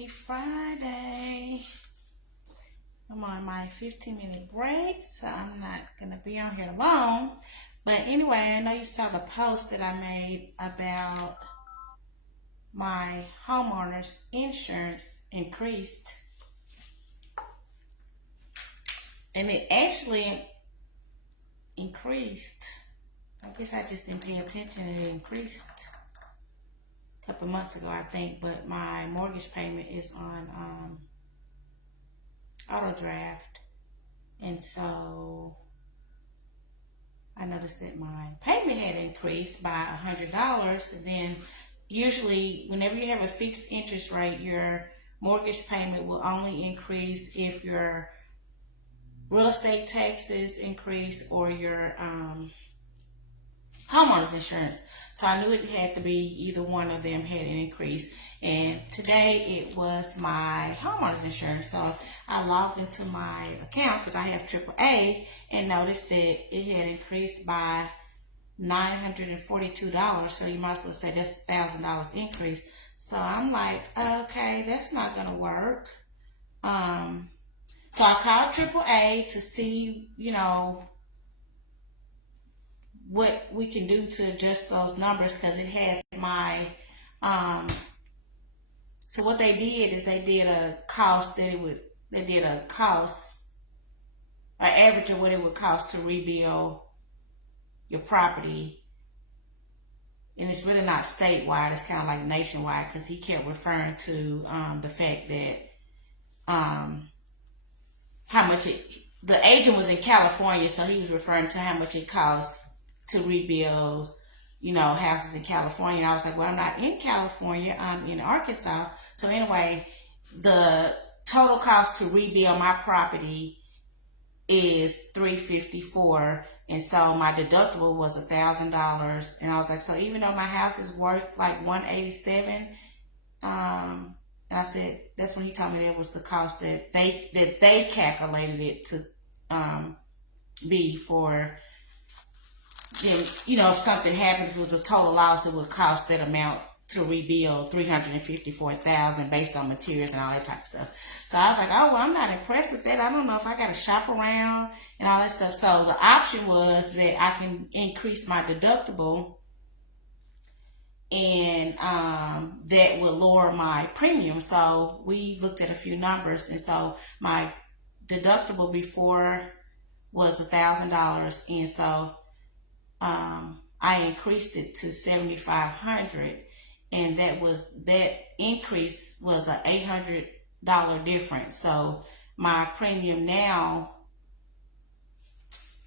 Happy Friday. I'm on my 15-minute break, so I'm not going to be on here long. But anyway, I know you saw the post that I made about my homeowners insurance increased. And it actually increased. I guess I just didn't pay attention. It increased a couple months ago, I think. But my mortgage payment is on auto draft. And so I noticed that my payment had increased by $100. Then usually whenever you have a fixed interest rate, your mortgage payment will only increase if your real estate taxes increase or your homeowners insurance. So I knew it had to be either one of them had an increase. And today it was my homeowners insurance. So I logged into my account because I have AAA and noticed that it had increased by $942. So you might as well say that's $1,000 increase. So I'm like, okay, that's not gonna work. So I called AAA to see, what we can do to adjust those numbers, because it has my, so what they did is they did a cost that they did a cost, an average of what it would cost to rebuild your property. And it's really not statewide, it's kind of like nationwide, because he kept referring to the fact that how much the agent was in California, so he was referring to how much it costs to rebuild, houses in California. And I was like, well, I'm not in California, I'm in Arkansas. So anyway, the total cost to rebuild my property is $354, and so my deductible was $1,000. And I was like, so even though my house is worth like $187, and I said, that's when he told me that was the cost that they calculated it to be for. If something happened, if it was a total loss, it would cost that amount to rebuild $354,000 based on materials and all that type of stuff. So I was like, oh, well, I'm not impressed with that. I don't know if I got to shop around and all that stuff. So the option was that I can increase my deductible, and that would lower my premium. So we looked at a few numbers, and so my deductible before was $1,000, and so I increased it to $7,500, and that increase was an $800 difference. So my premium now,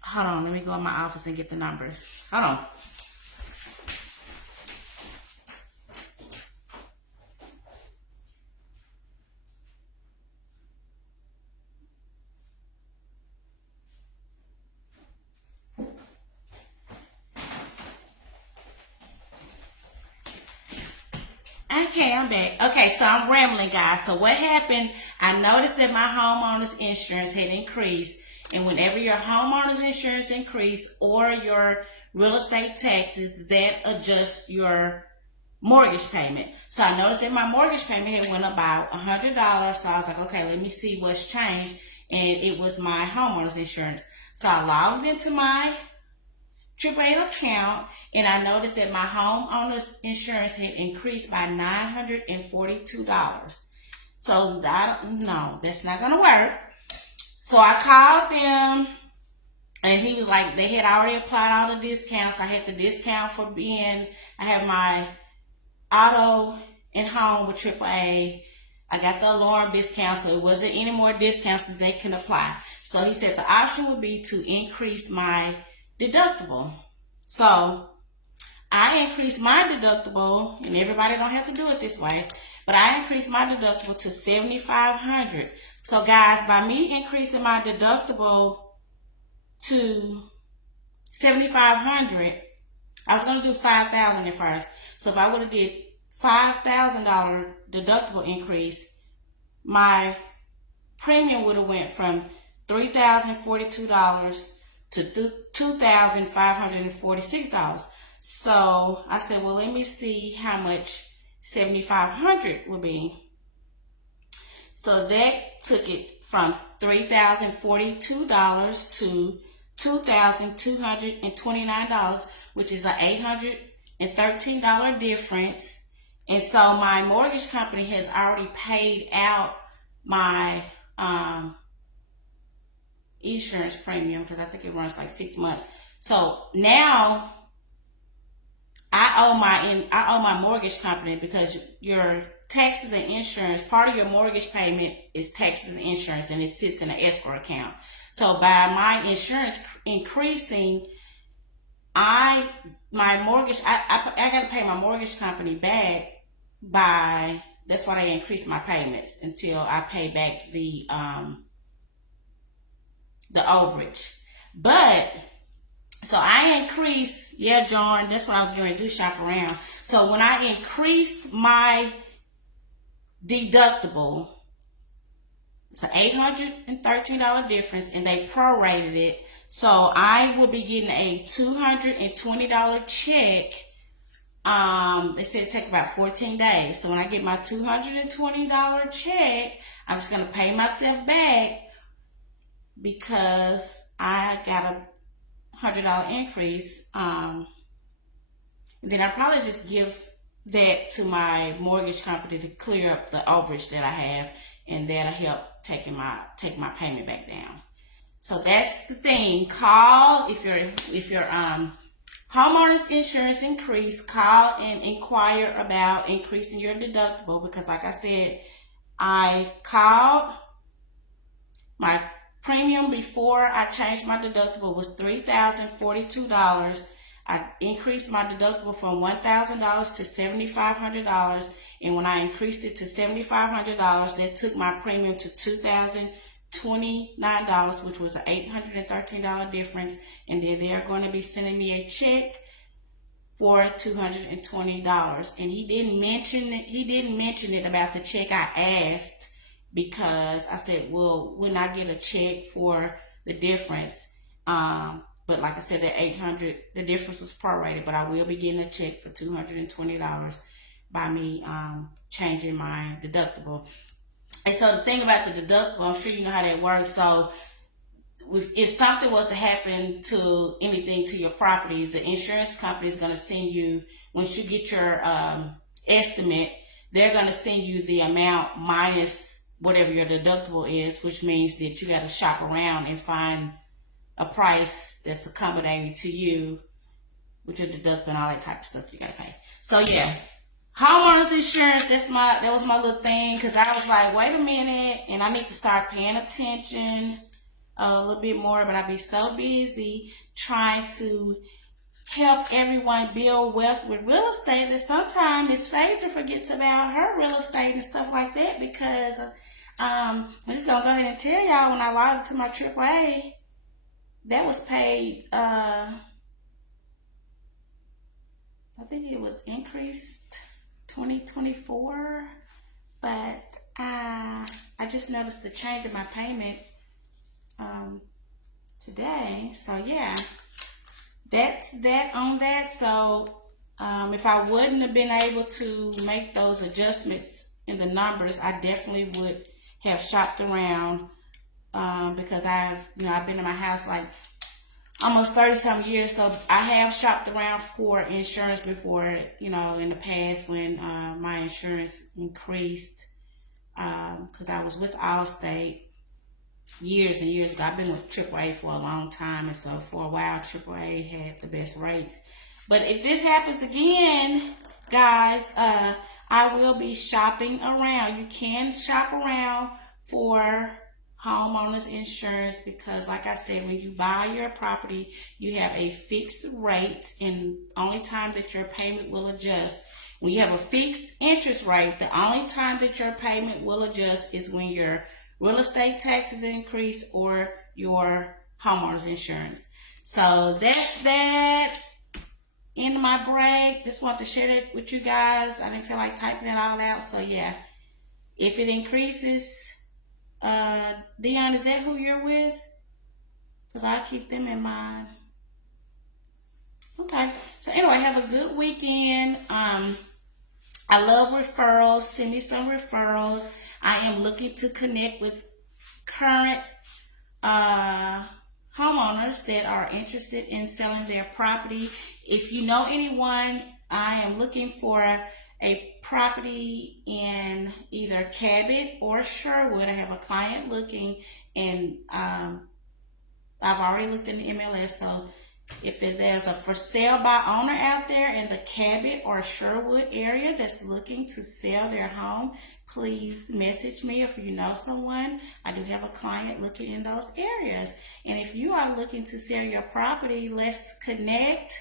hold on, let me go in my office and get the numbers. Hold on. Okay, I'm back. Okay, so I'm rambling, guys. So what happened, I noticed that my homeowner's insurance had increased. And whenever your homeowner's insurance increase or your real estate taxes, that adjusts your mortgage payment. So I noticed that my mortgage payment had went up by $100. So I was like, okay, let me see what's changed. And it was my homeowner's insurance. So I logged into my AAA account, and I noticed that my homeowner's insurance had increased by $942. So no, that's not gonna work. So I called them, and he was like, they had already applied all the discounts. I had the discount for I have my auto and home with AAA. I got the alarm discount, so it wasn't any more discounts that they can apply. So he said the option would be to increase my deductible. So I increased my deductible, and everybody don't have to do it this way, but I increased my deductible to $7,500. So guys, by me increasing my deductible to $7,500, I was gonna do $5,000 at first. So if I would have did $5,000 deductible increase, my premium would have went from $3,042 to $2,546. So I said, well, let me see how much $7,500 would be. So that took it from $3,042 to $2,229, which is an $813 difference. And so my mortgage company has already paid out my insurance premium, because I think it runs like 6 months. So now I owe my mortgage company, because your taxes and insurance, part of your mortgage payment is taxes and insurance, and it sits in an escrow account. So by my insurance increasing, I got to pay my mortgage company back that's why they increased my payments until I pay back the overage. But so I increased, yeah, John, that's what I was going to do, shop around. So when I increased my deductible, it's an $813 difference, and they prorated it. So I will be getting a $220 check. They said it take about 14 days. So when I get my $220 check, I'm just going to pay myself back, because I got a $100 increase. And then I'll probably just give that to my mortgage company to clear up the overage that I have, and that'll help take my payment back down. So that's the thing. Call if your homeowners insurance increase. Call and inquire about increasing your deductible, because like I said, I called. My premium before I changed my deductible was $3,042. I increased my deductible from $1,000 to $7,500, and when I increased it to $7,500, that took my premium to $2,029, which was an $813 difference. And then they're going to be sending me a check for $220. And he didn't mention it about the check. I asked, because I said, well, when I get a check for the difference, but like I said, the difference was prorated, but I will be getting a check for $220 by me changing my deductible. And so the thing about the deductible, I'm sure you know how that works. So if something was to happen to anything to your property, the insurance company is going to send you, once you get your estimate, they're going to send you the amount minus whatever your deductible is, which means that you got to shop around and find a price that's accommodating to you with your deductible and all that type of stuff you got to pay. So yeah, homeowners insurance, that was my little thing, because I was like, wait a minute, and I need to start paying attention a little bit more, but I'd be so busy trying to help everyone build wealth with real estate that sometimes Miss Favor forgets about her real estate and stuff like that, because I'm just going to go ahead and tell y'all, when I logged into my AAA, that was paid, I think it was increased 2024, but I just noticed the change in my payment today. So yeah, that's that on that. So if I wouldn't have been able to make those adjustments in the numbers, I definitely would have shopped around, because I've been in my house like almost 30-some years, so I have shopped around for insurance before, in the past when my insurance increased, because I was with Allstate years and years ago. I've been with AAA for a long time, and so for a while AAA had the best rates. But if this happens again, guys, I will be shopping around. You can shop around for homeowners insurance, because like I said, when you buy your property, you have a fixed rate, and only time that your payment will adjust. When you have a fixed interest rate, the only time that your payment will adjust is when your real estate taxes increase or your homeowners insurance. So that's that. End of my break. Just want to share that with you guys. I didn't feel like typing it all out. So yeah, if it increases, Dion, is that who you're with? Because I keep them in mind. Okay. So anyway, have a good weekend. I love referrals. Send me some referrals. I am looking to connect with current homeowners that are interested in selling their property. If you know anyone, I am looking for a property in either Cabot or Sherwood. I have a client looking, and I've already looked in the MLS, so if there's a for sale by owner out there in the Cabot or Sherwood area that's looking to sell their home, please message me if you know someone. I do have a client looking in those areas. And if you are looking to sell your property, let's connect.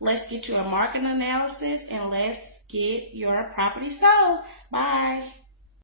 Let's get you a market analysis and let's get your property sold. Bye.